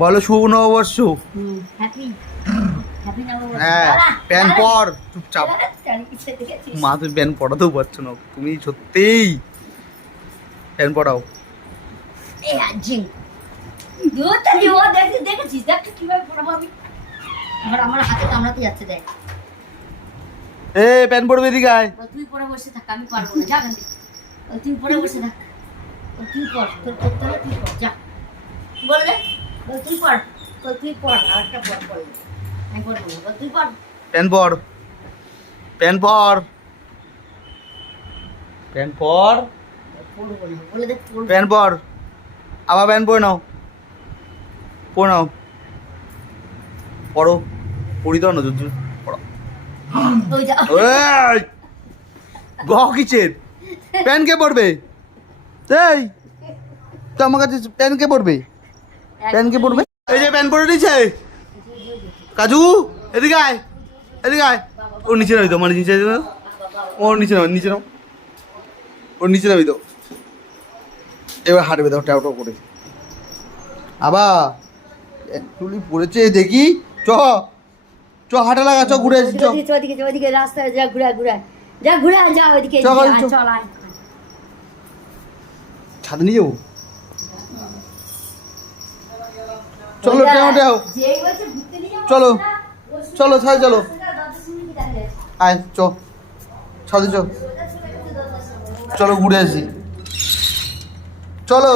বলো শুভ নববর্ষ। হ্যাঁ প্যান পর চুপচাপ। মা তুমি প্যান পড়াতেও পারছো না, তুমি সত্যিই প্যান পড়াও। এ প্যান পড়বে এদিকে আয়। তুই পরে বসে থাক, আমি পারবো না, যা তুই পরে বসে থাক, তুই পড়, তোর করতে হবে তুই পড়, যা বলবে তুই পড়, তুই পড়, আরেকটা পড় বলবে, আমি পড়বো না, তুই পড়। প্যান পর, প্যান পর, প্যান পর, বলে দেখ প্যান পর, আবার প্যান পরে নাও, পরে নাও, পড়ো, পড়ি দাও না যদি পড়ো। গ কিচের প্যান কে পড়বে? এই তো আমার কাছে প্যান কে পড়বে? প্যান কে পড়বে? এই যে প্যান পরে নিচ্ছে কাজু, এদিকে আয়, এদিকে আয়। ওর নিচে নামি তো, মানে নিচে ওর নিচে নামি, নিচে নাও, ওর নিচে নামি তো। এবার হাঁটবে দাও টাও টাও করে। আবার তুলি পড়েছে দেখি, চ চ হাঁটা লাগা, চ ঘুরে আসি, চ ওইদিকে রাস্তায় যা, ঘুরে ঘুরে যা, ঘুরে যা ওইদিকে, চল আয়। ছাদে নিয়ে যাবো, চলো টেও, চলো চলো ছাদে চলো, আয় চ ছাদে চ, চলো ঘুরে আসি, চলো।